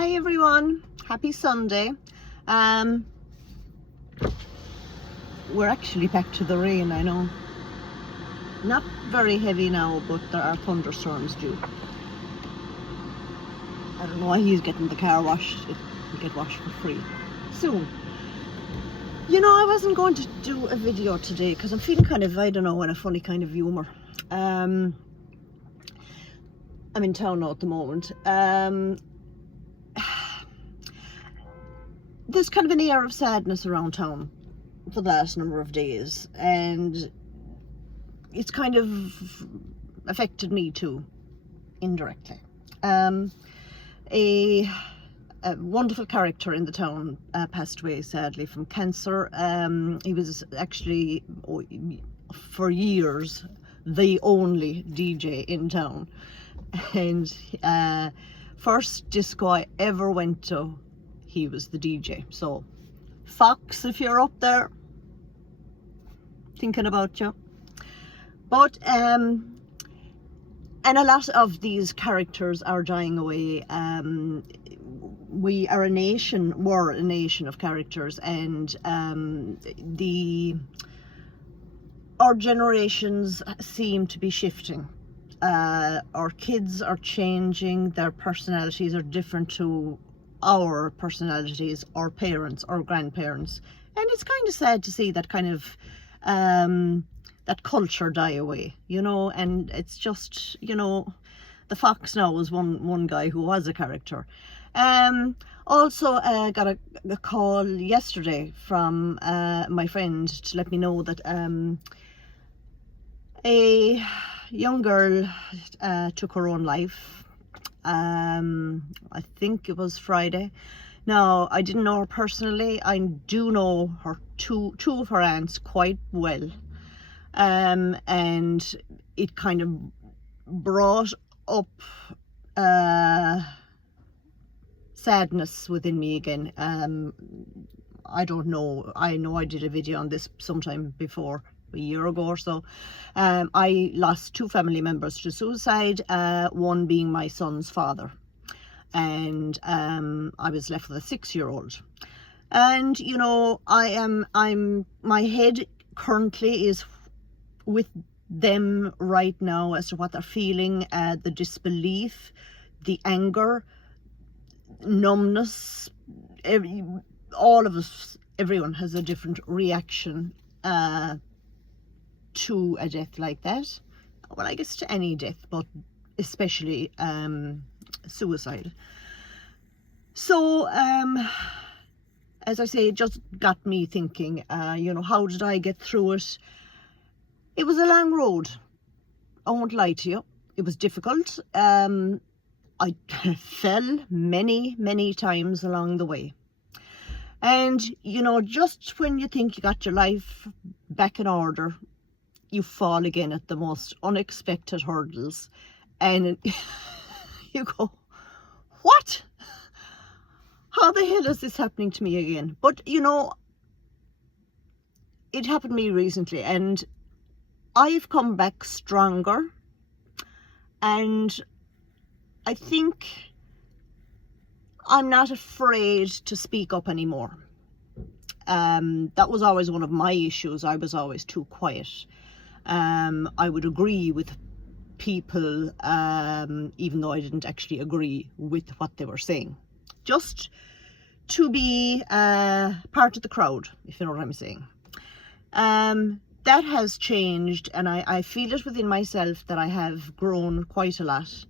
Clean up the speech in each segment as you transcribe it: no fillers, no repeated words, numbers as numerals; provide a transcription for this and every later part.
Hi everyone, happy Sunday. We're actually back to the rain, I know. Not very heavy now, but there are thunderstorms due. I don't know why he's getting the car washed. It'll get washed for free soon. You know, I wasn't going to do a video today because I'm feeling kind of, I don't know, in a funny kind of humour. I'm in town now at the moment. There's kind of an air of sadness around town for the last number of days, and it's kind of affected me too, indirectly. A wonderful character in the town passed away sadly from cancer. He was actually for years the only DJ in town, and first disco I ever went to, he was the DJ. So Fox, if you're up there, thinking about you. But and a lot of these characters are dying away. We are a nation, we're a nation of characters, and our generations seem to be shifting. Our kids are changing, their personalities are different to our personalities, our parents, our grandparents, and it's kind of sad to see that kind of that culture die away, you know. And it's just, you know, the Fox now was one guy who was a character. Also got a call yesterday from my friend to let me know that a young girl took her own life. I think it was Friday. Now, I didn't know her personally. I do know her two of her aunts quite well, and it kind of brought up sadness within me again. I don't know. I know I did a video on this sometime before, a year ago or so. I lost two family members to suicide, one being my son's father, and I was left with a 6-year-old. And you know, my head currently is with them right now as to what they're feeling, the disbelief, the anger, numbness. All of us, everyone has a different reaction to a death like that. Well, I guess to any death, but especially suicide. So as I say, it just got me thinking, you know, how did I get through it? It was a long road, I won't lie to you. It was difficult. I fell many times along the way. And you know, just when you think you got your life back in order, you fall again at the most unexpected hurdles, and you go, what? How the hell is this happening to me again? But you know, it happened to me recently, and I've come back stronger, and I think I'm not afraid to speak up anymore. That was always one of my issues. I was always too quiet. I would agree with people, even though I didn't actually agree with what they were saying, just to be part of the crowd, if you know what I'm saying. That has changed, and I feel it within myself that I have grown quite a lot.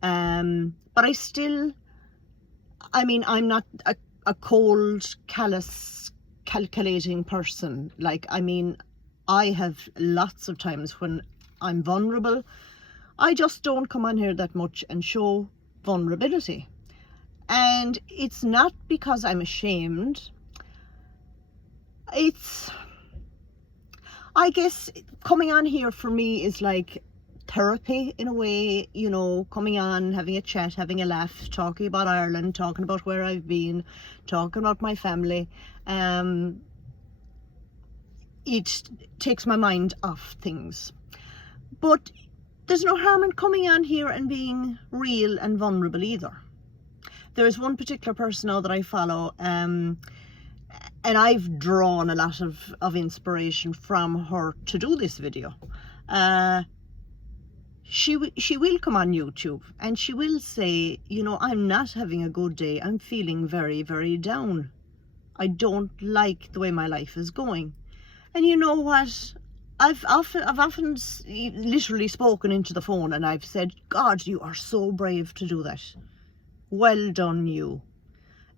But I still, I mean, I'm not a cold, callous, calculating person. Like, I mean, I have lots of times when I'm vulnerable. I just don't come on here that much and show vulnerability. And it's not because I'm ashamed. It's, I guess coming on here for me is like therapy in a way, you know, coming on, having a chat, having a laugh, talking about Ireland, talking about where I've been, talking about my family. It takes my mind off things. But there's no harm in coming on here and being real and vulnerable either. there's one particular person now that I follow, and I've drawn a lot of inspiration from her to do this video. She will come on YouTube and she will say, you know, I'm not having a good day. I'm feeling very, very down. I don't like the way my life is going. And you know what? I've often literally spoken into the phone and I've said, God, you are so brave to do that. Well done, you.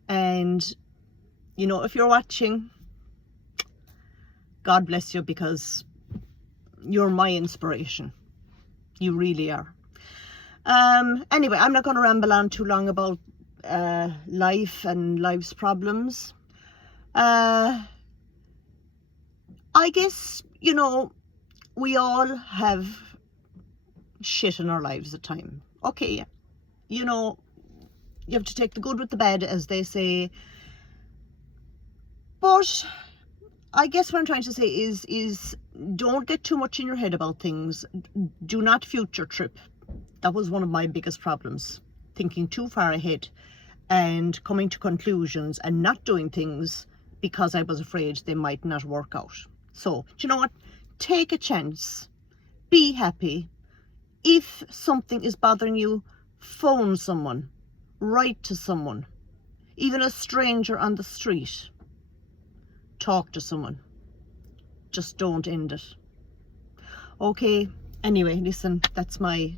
And, you know, if you're watching, God bless you, because you're my inspiration. You really are. Anyway, I'm not going to ramble on too long about life and life's problems. I guess, you know, we all have shit in our lives at time. Okay, you know, you have to take the good with the bad, as they say. But I guess what I'm trying to say is don't get too much in your head about things. Do not future trip. That was one of my biggest problems. Thinking too far ahead and coming to conclusions and not doing things because I was afraid they might not work out. So, do you know what? Take a chance. Be happy. If something is bothering you, phone someone. Write to someone. Even a stranger on the street. Talk to someone. Just don't end it. Okay, anyway, listen, that's my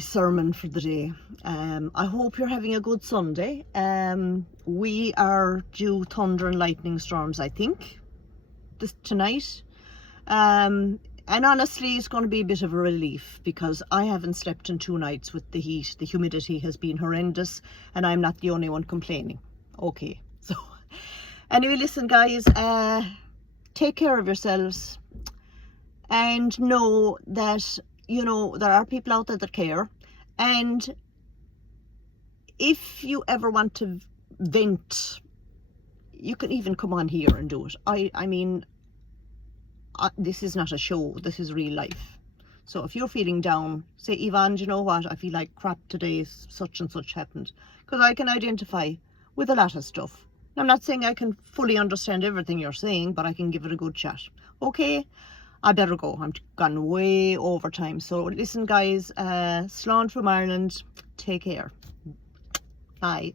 sermon for the day. I hope you're having a good Sunday. We are due thunder and lightning storms, I think, tonight. And honestly, it's going to be a bit of a relief because I haven't slept in 2 nights with the heat. The humidity has been horrendous and I'm not the only one complaining. Okay, so anyway, listen guys, take care of yourselves and know that, you know, there are people out there that care. And if you ever want to vent, you can even come on here and do it. I mean, this is not a show, this is real life. So if you're feeling down, say, Yvonne, do you know what, I feel like crap today, such and such happened. Because I can identify with a lot of stuff. I'm not saying I can fully understand everything you're saying, but I can give it a good chat. Okay, I better go. I'm gone way over time. So listen guys, Slán from Ireland, take care. Bye.